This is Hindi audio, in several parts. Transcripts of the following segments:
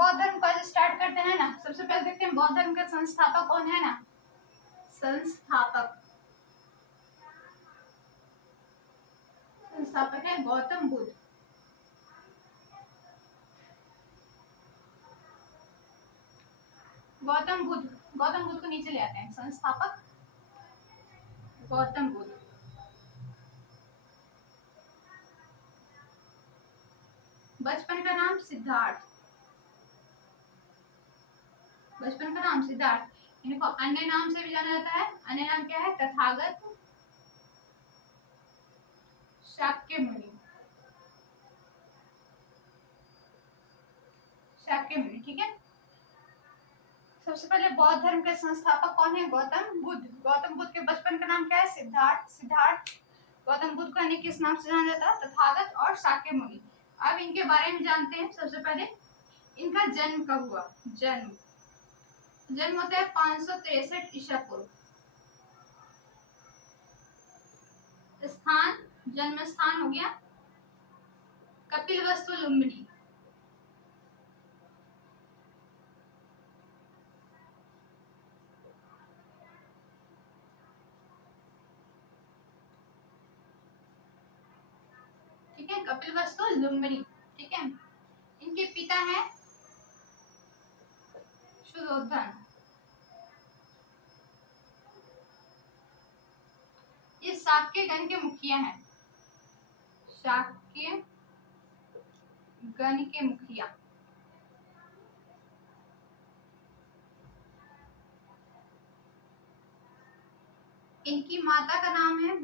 बौद्ध धर्म को आज स्टार्ट करते हैं ना। सबसे पहले देखते हैं बौद्ध धर्म के संस्थापक कौन है ना। संस्थापक है गौतम बुद्ध। गौतम बुद्ध को नीचे ले आते हैं। संस्थापक गौतम बुद्ध। बचपन का नाम सिद्धार्थ। बचपन का नाम सिद्धार्थ। इनको अन्य नाम से भी जाना जाता है। अन्य नाम क्या है? तथागत, शाक्य मुनि। शाक्य मुनि, ठीक है। सबसे पहले बौद्ध धर्म के संस्थापक कौन है? गौतम बुद्ध। गौतम बुद्ध के बचपन का नाम क्या है? सिद्धार्थ। गौतम बुद्ध को अन्य किस नाम से जाना जाता है? तथागत और शाक्य मुनि। अब इनके बारे में जानते हैं। सबसे पहले इनका जन्म कब हुआ? जन्म होता है 563 ईसा पूर्व। स्थान, जन्म स्थान हो गया कपिलवस्तु लुम्बिनी। ठीक है, कपिलवस्तु लुम्बिनी। ठीक है। इनके पिता हैं शुद्धोधन। ये शाक्य गण के मुखिया हैं। शाक्य गण के मुखिया। इनकी माता का नाम है,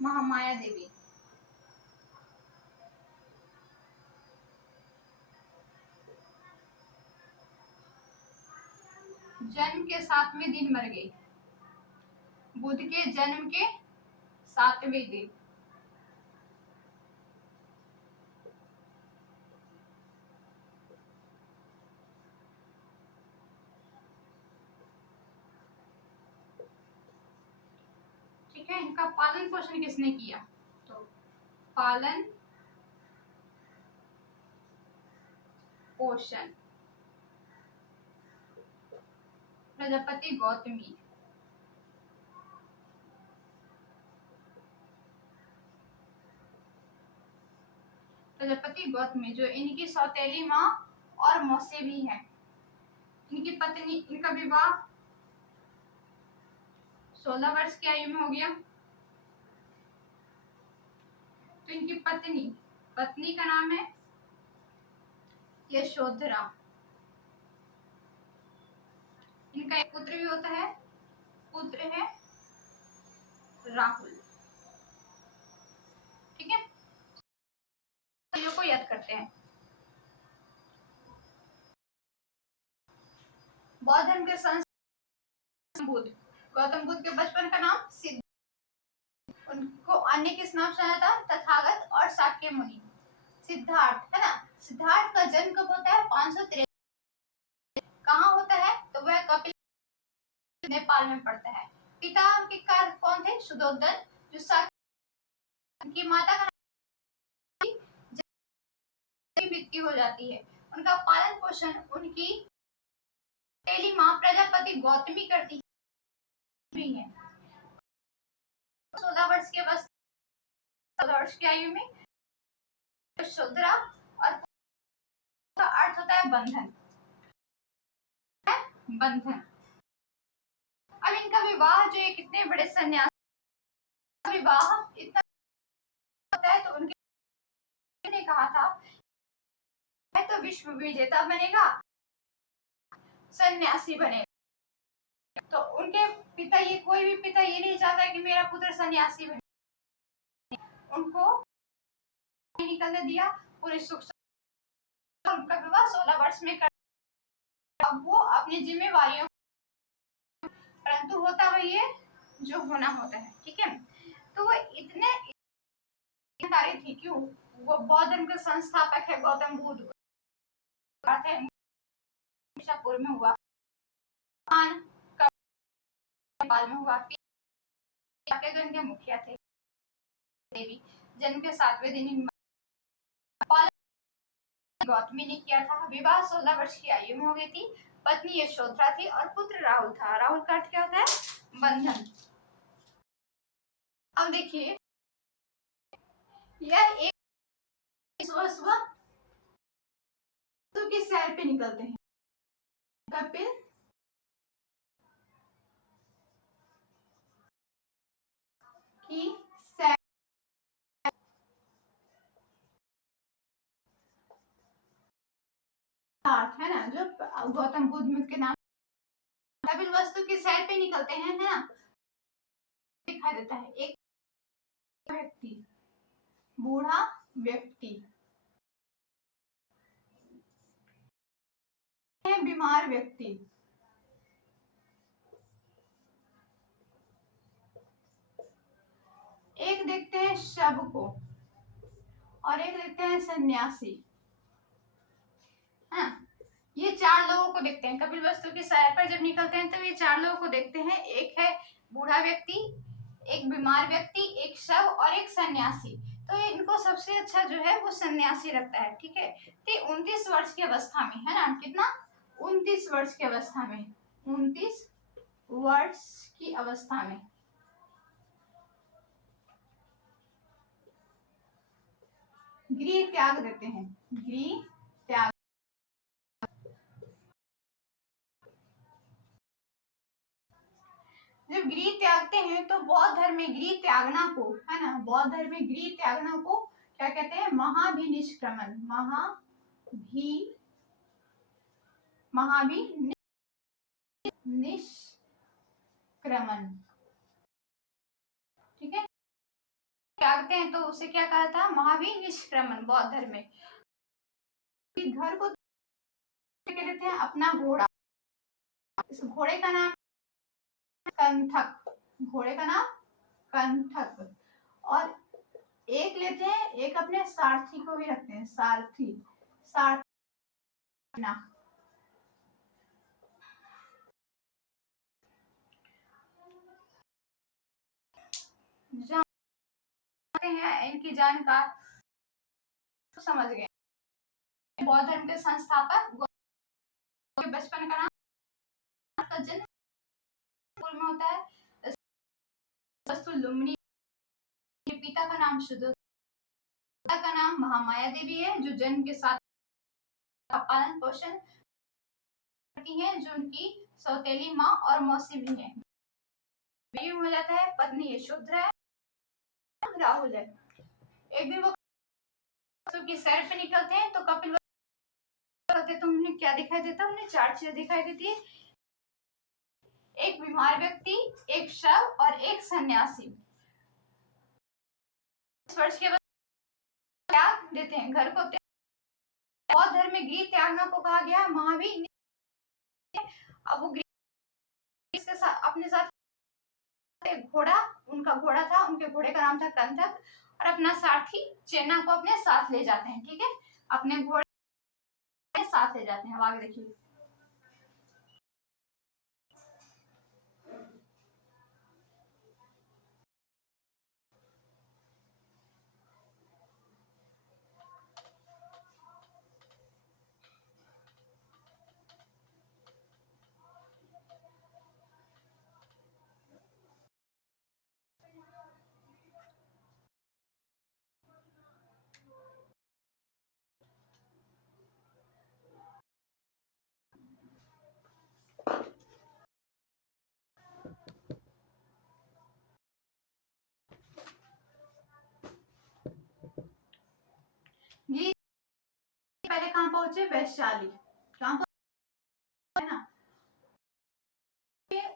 महामाया देवी। जन्म के 7वें दिन मर गई। बुद्ध के जन्म के 7वें दिन। ठीक है। इनका पालन पोषण किसने किया? तो पालन पोषण प्रजापति गौतमी। प्रजापति गौतमी जो इनकी सौतेली माँ और मौसी भी है। इनकी पत्नी, इनका विवाह 16 वर्ष की आयु में हो गया। तो इनकी पत्नी का नाम है यशोधरा। इनका एक पुत्र भी होता है, पुत्र है राहुल। ठीक है, चीजों को याद करते हैं। बौद्ध धर्म के संस्थापक बुद्ध। गौतम बुद्ध के बचपन का नाम सिद्ध। उनको अन्य किस नाम से जाना था? तथागत और शाक्य मुनि। सिद्धार्थ है ना। सिद्धार्थ का जन्म कब होता है? 563। कहाँ होता है? तो वह कपिल नेपाल में पड़ता है। पिता उनके कौन थे? शुद्धोधन। जो उनकी माता का मृत्यु हो जाती है। उनका पालन पोषण उनकी पहली माँ प्रजापति गौतमी करती है। 16 वर्ष के बाद 14 वर्ष की आयु में यशोधरा, और का अर्थ होता है बंधन। बंधन। अब इनका विवाह जो है कितने बड़े सन्यासी विवाह इतना होता है। तो उनके ने कहा था तो विश्व विजेता बनेगा, सन्यासी बनेगा। तो उनके पिता, ये कोई भी पिता ये नहीं चाहता कि मेरा पुत्र सन्यासी बने। उनको निकलने दिया पूरे सुख। उनका विवाह 16 वर्ष में कर। अब वो अपनी जिम्मेवारियों, परंतु होता वही है जो होना होता है। ठीक है। तो वो इतने थी क्यों? वो बौद्ध धर्म के संस्थापक है गौतम बुद्ध। पूर्व में हुआ, नेपाल में हुआ। शाक्यगण के मुखिया थे। देवी जन्म के 7वें दिन गौतमी ने किया था। विवाह 16 वर्ष की आयु में हो गई थी। पत्नी यशोधरा थी और पुत्र राहुल था। राहुल का अर्थ क्या होता है? बंधन। अब देखिए, यह एक सुबह सुबह तो किस सैर पे निकलते हैं? कपिल की सैर है ना, जो गौतम बुद्ध के नाम कपिल वस्तु की सैर पे निकलते हैं, है ना। दिखाई देता है एक व्यक्ति, बूढ़ा व्यक्ति, बीमार व्यक्ति, एक देखते हैं शव को और एक देखते हैं सन्यासी। हाँ, ये चार लोगों को देखते हैं। कपिल वस्तु की सैर पर जब निकलते हैं तो ये चार लोगों को देखते हैं। एक है बूढ़ा व्यक्ति, एक बीमार व्यक्ति, एक शव और एक सन्यासी। तो इनको सबसे अच्छा जो है वो सन्यासी लगता है, ठीक है। तो 29 वर्ष की अवस्था में, है ना, कितना? 29 वर्ष की अवस्था में, 29 वर्ष की अवस्था में गृह त्याग देते हैं। गृह त्याग, जब गृह त्यागते हैं तो बौद्ध धर्म में गृह त्यागना को, है ना, बौद्ध धर्म में गृह त्यागना को क्या कहते हैं? महाभिनिष्क्रमण। महाभिनिष्क्रमण, ठीक है। त्यागते हैं तो उसे क्या कहा था? महाभिनिष्क्रमण, बौद्ध धर्म में। घर को कहते हैं अपना घोड़ा। इस घोड़े का नाम कंथक, घोड़े का नाम कंथक। और एक लेते हैं, एक अपने सारथी को भी रखते हैं, सारथी, सारथी ना। जानते हैं इनकी जानकार तो समझ गए। बौद्ध धर्म के संस्थापक बचपन का नाम, का जन्म में होता है वस्तु लुम्बिनी। पिता का नाम शुद्ध, का नाम महामाया देवी है, जो जन्म के साथ पालन पोषण करती है, जो उनकी सौतेली माँ और मौसी भी है। हो जाता है, पत्नी यशोधरा है, राहुल है। एक दिन वो की सैर पे निकलते हैं तो कपिल तो उन्हें क्या दिखाई देता है? उन्हें चार चीजें दिखाई देती है। एक बीमार व्यक्ति, एक शव और एक सन्यासी। वर्ष के बाद त्याग देते हैं, घर को। बौद्ध धर्म में गृह त्यागना को कहा गया महावीर। अब वो गृह के साथ अपने साथ घोड़ा, उनका घोड़ा था, उनके घोड़े का नाम था कंथक, और अपना सारथी चेना को अपने साथ ले जाते हैं, ठीक है। अपने घोड़े साथ ले जाते हैं। अब आगे देखिए, ये पहले कहाँ पहुंचे? वैशाली। कहाँ पहुंचे? ना,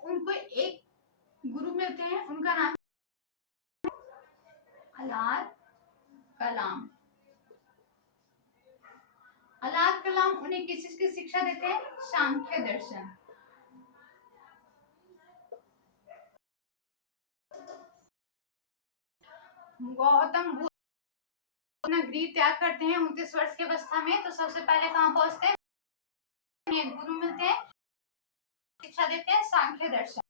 उनको एक गुरु मिलते हैं, उनका नाम अलार कलाम। अलार कलाम उन्हें किस चीज की शिक्षा देते हैं? सांख्य दर्शन। गौतम बुद्ध अपना गृह त्याग करते हैं 29 वर्ष की अवस्था में, तो सबसे पहले कहाँ पहुंचते हैं? एक गुरु मिलते हैं, शिक्षा देते हैं सांख्य दर्शन।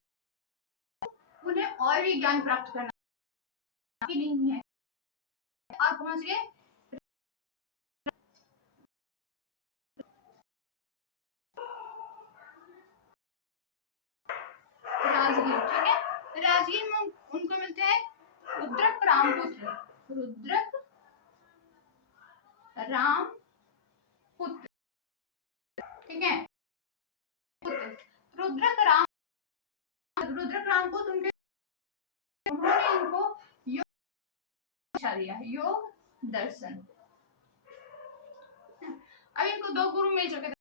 उन्हें और भी ज्ञान प्राप्त करना ही नहीं है। आप पहुंच गए राजगीर में उनको मिलते हैं रुद्रक रामपुत्र, रुद्रक रामपुत्र, ठीक है। रुद्रक रामपुत्र उन्होंने इनको योग शिक्षा दिया, योग दर्शन। अब इनको दो गुरु मिल चुके थे,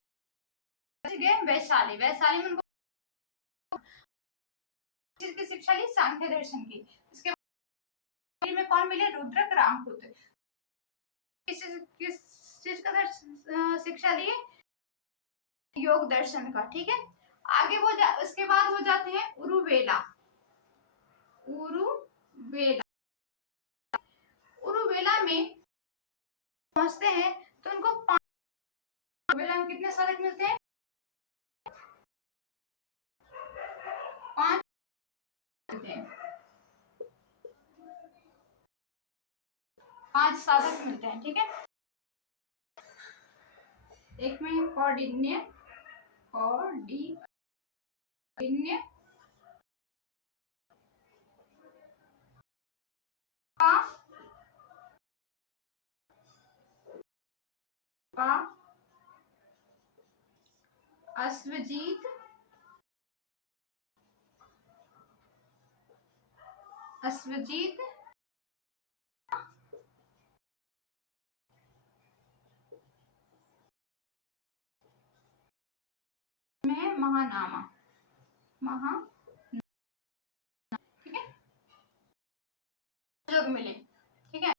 वैशाली में उनको की शिक्षा ली, सांख्य दर्शन की। इसके बाद में कौन मिले, रुद्रक रामपुत्र। किस चीज का शिक्षा लिए, योग दर्शन का, ठीक है। आगे उसके बाद वो जाते हैं उरुवेला में पहुंचते हैं तो उनको उरुवेला में कितने साधक मिलते हैं, 5 मिलते हैं, 5 साधक मिलते हैं, ठीक है। एक में कौंडिन्य का अश्वजीत में महानामा, ठीक है, लोग मिले, ठीक है।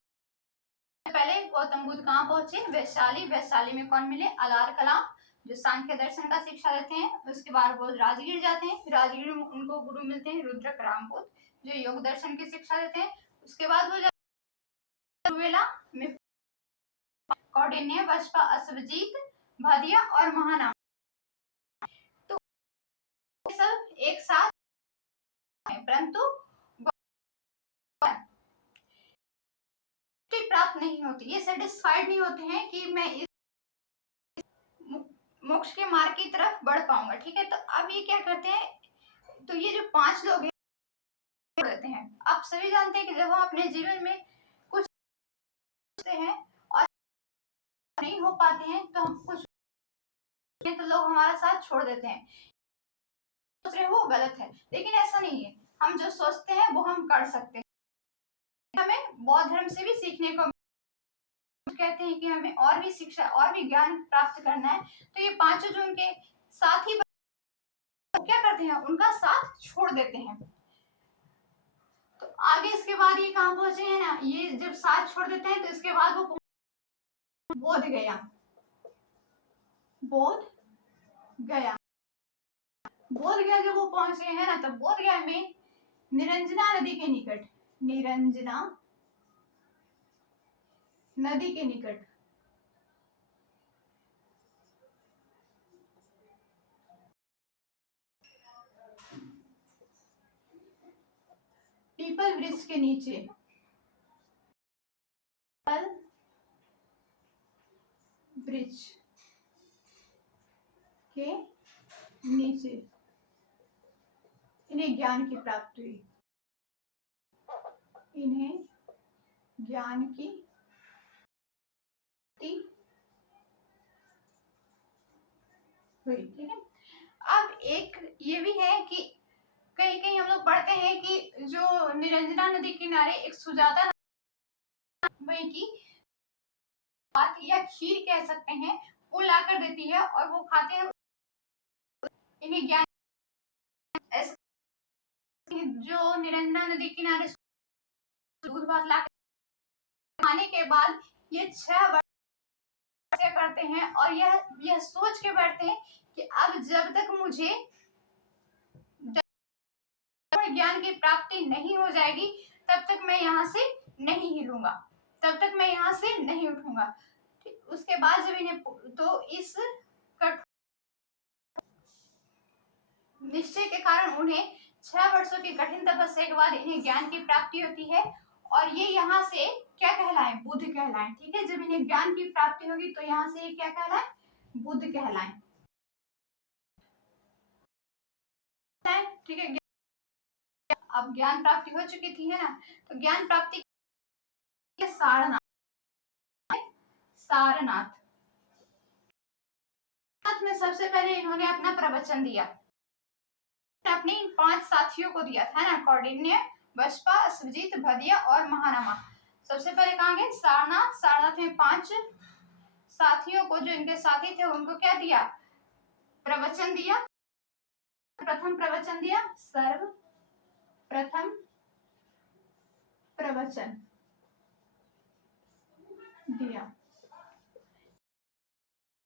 पहले गौतम बुद्ध कहाँ पहुंचे, वैशाली में कौन मिले, अलार कलाम जो सांख्य दर्शन का शिक्षा देते हैं। उसके बाद वो राजगीर जाते हैं, राजगीर में उनको गुरु मिलते हैं रुद्रक रामपुत्र जो योग दर्शन की शिक्षा देते हैं। उसके बाद वो उरुवेला में कौंडिन्य, बसपा, अश्वजीत, भादिया और महानामा, तो सब एक साथ परंतु प्राप्त नहीं होती, ये सेटिस्फाइड नहीं होते हैं कि मैं इस मोक्ष के मार्ग की तरफ बढ़ पाऊंगा, ठीक है। तो अब ये क्या करते हैं, तो ये जो 5 लोग हैं देते हैं। आप सभी जानते हैं कि जब हम अपने जीवन में कुछ हैं और नहीं हो पाते हैं तो हम कुछ तो लोग हमारा साथ छोड़ देते हैं, सोच रहे वो गलत है, लेकिन ऐसा नहीं है। हम जो सोचते हैं वो हम कर सकते हैं। हमें बौद्ध धर्म से भी सीखने को कहते हैं कि हमें और भी शिक्षा और भी ज्ञान प्राप्त करना है, तो ये 5 जो उनके साथी तो क्या करते हैं, उनका साथ छोड़ देते हैं। तो आगे इसके बाद ये कहाँ पहुंचे हैं ना, ये जब साथ छोड़ देते हैं तो इसके बाद वो बोध गया जब वो पहुंचे हैं ना, तब बोध गया में निरंजना नदी के निकट पीपल वृक्ष के नीचे, वृक्ष के नीचे इन्हें ज्ञान की प्राप्ति हुई, ठीक है। अब एक ये भी है कि कहीं कहीं हम लोग पढ़ते हैं कि जो निरंजना नदी किनारे एक सुजाता वही की बात या खीर कह सकते हैं, वो लाकर देती है और वो खाते हैं, इन्हें ज्ञान। जो निरंजना नदी किनारे दूध भात ला खाने के बाद ये 6 वर्ष करते हैं और यह सोच के बैठते हैं कि अब जब तक मुझे ज्ञान की प्राप्ति नहीं हो जाएगी तब तक मैं यहाँ से नहीं हिलूंगा, तब तक मैं यहाँ से नहीं उठूंगा। उसके बाद जब इन्हें तो इस निश्चय के कारण उन्हें 6 वर्षों की कठिन तपस्या के बाद इन्हें ज्ञान की प्राप्ति होती है और ये यहाँ से क्या कहलाए, बुद्ध कहलाए, ठीक है। जब इन्हें ज्ञान की प्राप्ति होगी तो यहाँ से क्या कहलाए, बुद्ध कहलाए, ठीक है। अब ज्ञान प्राप्ति हो चुकी थी, है ना। तो ज्ञान प्राप्ति सारनाथ, सारनाथ में सबसे पहले इन्होंने अपना प्रवचन दिया, अपने इन 5 साथियों को दिया था ना, कौंडिन्य, बसपा, अश्वजीत, भदिया और महानामा। सबसे पहले कहाँ गए? सारनाथ। सारनाथ में 5 साथियों को, जो इनके साथी थे, उनको क्या दिया? प्रवचन दिया। प्रथम प्रवचन दिया, सर्वप्रथम प्रवचन दिया,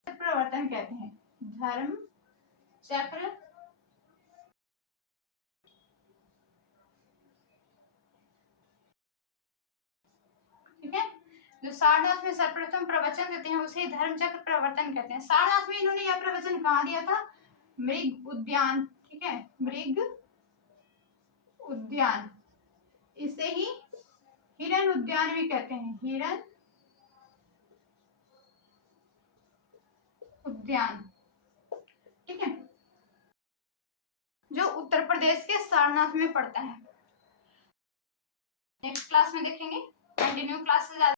प्रवर्तन कहते हैं, धर्म चक्र ठीक है। जो सारनाथ में सर्वप्रथम प्रवचन देते हैं उसे धर्म चक्र प्रवर्तन कहते हैं। सारनाथ में इन्होंने यह प्रवचन कहाँ दिया था? मृग उद्यान, ठीक है, मृग उद्यान, इसे ही हिरण उद्यान भी कहते हैं, हिरण उद्यान, ठीक है, जो उत्तर प्रदेश के सारनाथ में पड़ता है। नेक्स्ट क्लास में देखेंगे, कंटिन्यू क्लासेस